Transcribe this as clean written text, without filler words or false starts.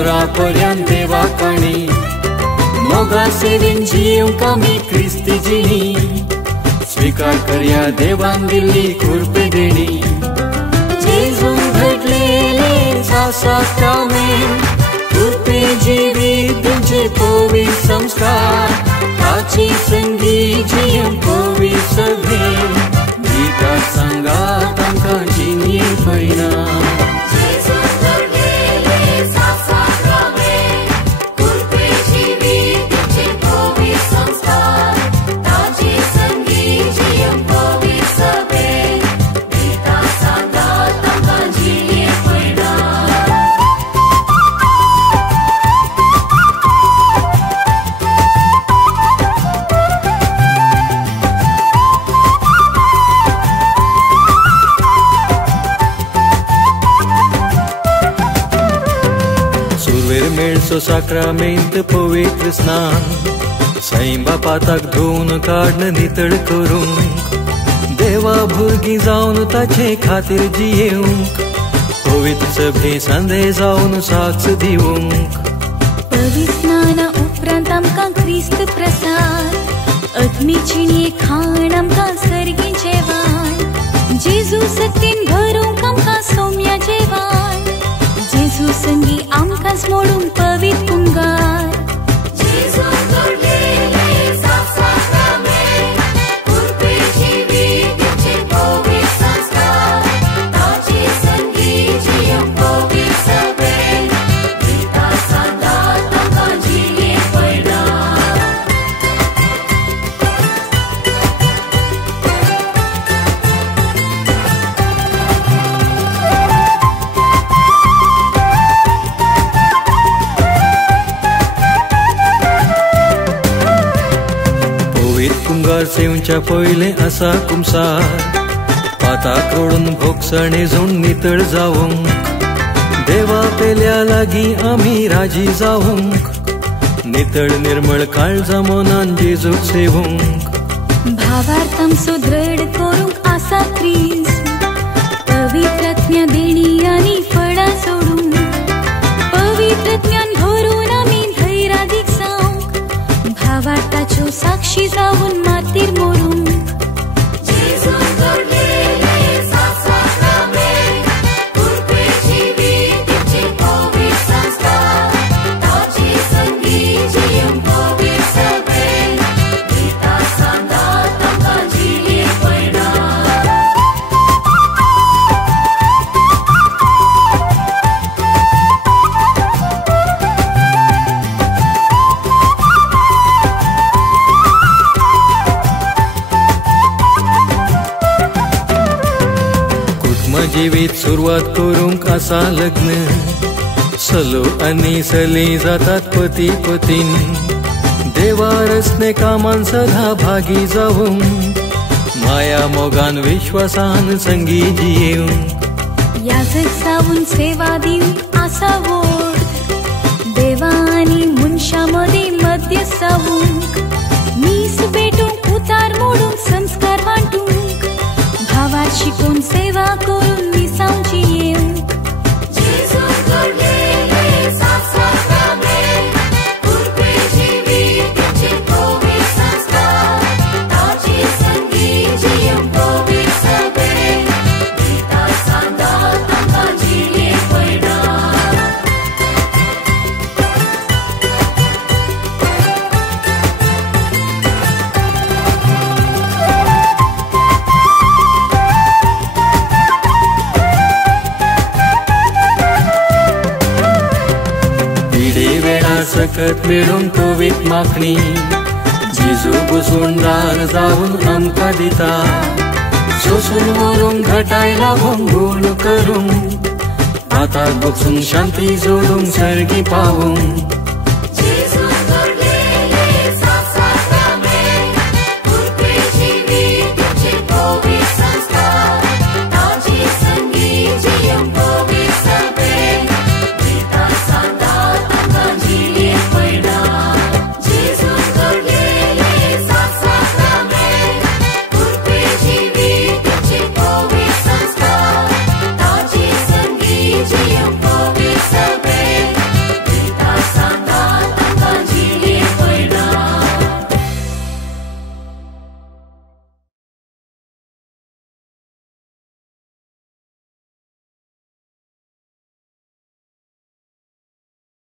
मरापर्यंत देवा काणी मोगा सेवेन जियोंक आमी क्रिस्ती जिणी स्वीकार करया देवान दिल्ली कृपे देणी जेजून घडलेले सासाक्रामेंट कृपे जिवीत तुमचे पवित्र संस्कार ताची संगी जियोंक पवित्र सभे गीता सांगात आमकां जिणे पयना साक्रामेंत पवित्र स्नान सैंबा पाताक धुवन काडन नितळ करूंक देवा भुरगीं जावन ताचे खातीर जियेवंक पवित्र सभे सांदे जावन साक्ष दिवंक पवित्र स्नाना उपरांत आमकां क्रिस्त प्रसाद अग्नीची खाण आमकां सर्गी जेवण जेजू सक्तीन भरूंक आमकां सौम्य जेवण जेजू संगी आमकां मोडूंक पवित्र कुंगार सेवच्या पयले आसा कुमसार पाताक रोडून भोगसणे झुंड नितळ जावंक देवा पेल्या लागीं आमी राजी जावंक नितळ निर्मळ काळजा मनान जेजूक सेवंक भावार्थ आमचो दृढ करूंक आसा क्रिस्त पवित्रज्ञ देणी आनी फळां सोडून पवित्रज्ञान भरून आमी धैर्यादीक जावंक भावार्थाच्यो साक्षी जावन मातीर मोरूंक जिवीत सुरवात करूंक आसा लग्न सलो आनी सली जातात पती पतीन देवा रचने कामान सदा भागी जावंक माया मोगान विश्वासान संगी जियेवंक याजक जावन सेवा दिवंक आसा वोट देवा आनी मनशा मदीं मध्य जावंक मीस पेटूंक उतार मोडूंक संस्कार वांटूंक भावार शिकून सेवा करून मिसांवची येवंक सकत मेळून पवित्र माखणी जेजू बसून रान जावन आमकां दिता सोसून व्हरूंक घटाय लावूंक भूल करूंक आतां बसून शांती जोडूंक सर्गी पावूंक